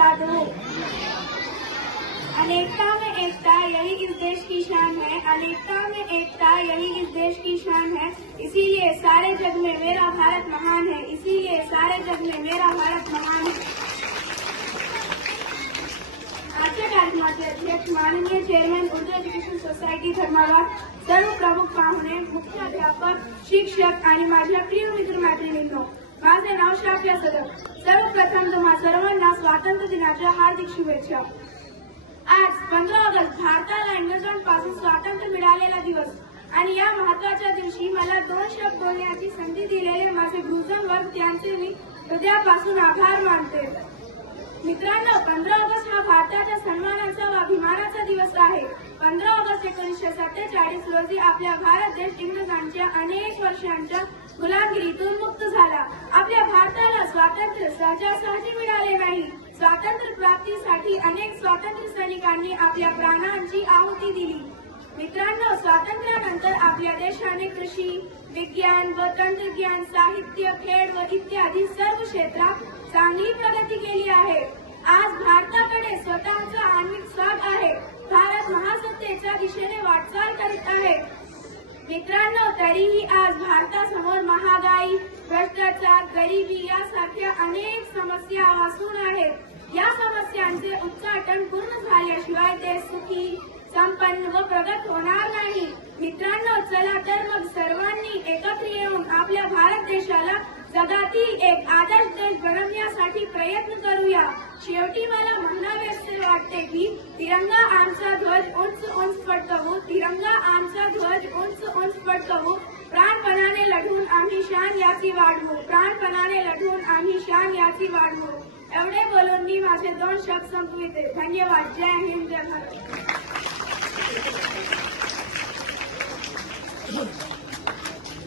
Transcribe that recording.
बता दूं। अनेकता में एकता यही इस देश की शान है, अनेकता में एकता यही इस देश की शान है। इसीलिए सारे जग में मेरा भारत महान है, इसीलिए सारे जग में मेरा भारत महान है। आजच्या कार्यक्रमाचे अध्यक्ष माननीय chairman Urdu education society Dharmabad, सर्व प्रमुख पाहुणे, मुख्याध्यापक, शिक्षक आणि माझ्या प्रिय मित्र मैत्रिणींनो, माझे नाव श्राव्या सदर। सर्वप्रथम तुम्हा सर्वांना स्वातंत्र्य दिनाच्या हार्दिक शुभेच्छा। आज 15 ऑगस्ट भारताला इंग्रजांपासून स्वातंत्र्य मिळालेला दिवस आणि या महत्त्वाच्या दिवशी मला 2 शब्द बोलण्याची संधी दिलेले माझे गुरुजन वर्ग त्यांचे मी हृदयापासून आभार मानते। मित्रांनो, 15 ऑगस्ट हा भारताच्या सन्मानाचा व अभिमानाचा दिवस आहे। 15 ऑगस्ट 1947 रोजी आपला भारत देश इंग्रजांच्या अनेक वर्षांच्या गुलामगिरीतून मुक्त झाला। आपल्या भारताला स्वातंत्र्य सहजासहजी मिळाले नाही। स्वातंत्र्य प्राप्तीसाठी अनेक स्वातंत्र्य सैनिकांनी आपल्या प्राणांची आहुती दिली। मित्रांनो, स्वातंत्र्यानंतर आपल्या देशाने कृषी, विज्ञान व तंत्रज्ञान, साहित्य, खेळ व इत्यादी सर्व क्षेत्रात चांगली प्रगती केली आहे। आज भारताकडे स्वतःचा आण्विक स्वाद आहे। भारत महासत्तेच्या दिशेने वाटचाल करीत आहे। मित्रांनो, तरीही आज भारतासमोर महागाई, भ्रष्टाचार, गरिबी यासारख्या अनेक समस्या वासून आहेत। या समस्यांचे उच्चाटन पूर्ण झाल्याशिवाय देश सुखी, संपन्न व प्रगत होणार नाही। मित्रांनो, चला तर मग सर्वांनी एकत्र येऊन आपल्या भारत देशाला जगातील एक आदर्श देश बनवण्यासाठी प्रयत्न करूया। शेवटी मला म्हणावेसे वाटते की तिरंगा आमचा ध्वज उंच उंच फडकवू, तिरंगा आमचा ध्वज उंच उंच फडकवू, प्राणपणाने लढून आम्ही शान याची वाढवू, प्राणपणाने लढून आम्ही शान याची वाढवू। एवढे बोलून मी माझे 2 शब्द संपविते। धन्यवाद। जय हिंद, जय भारत।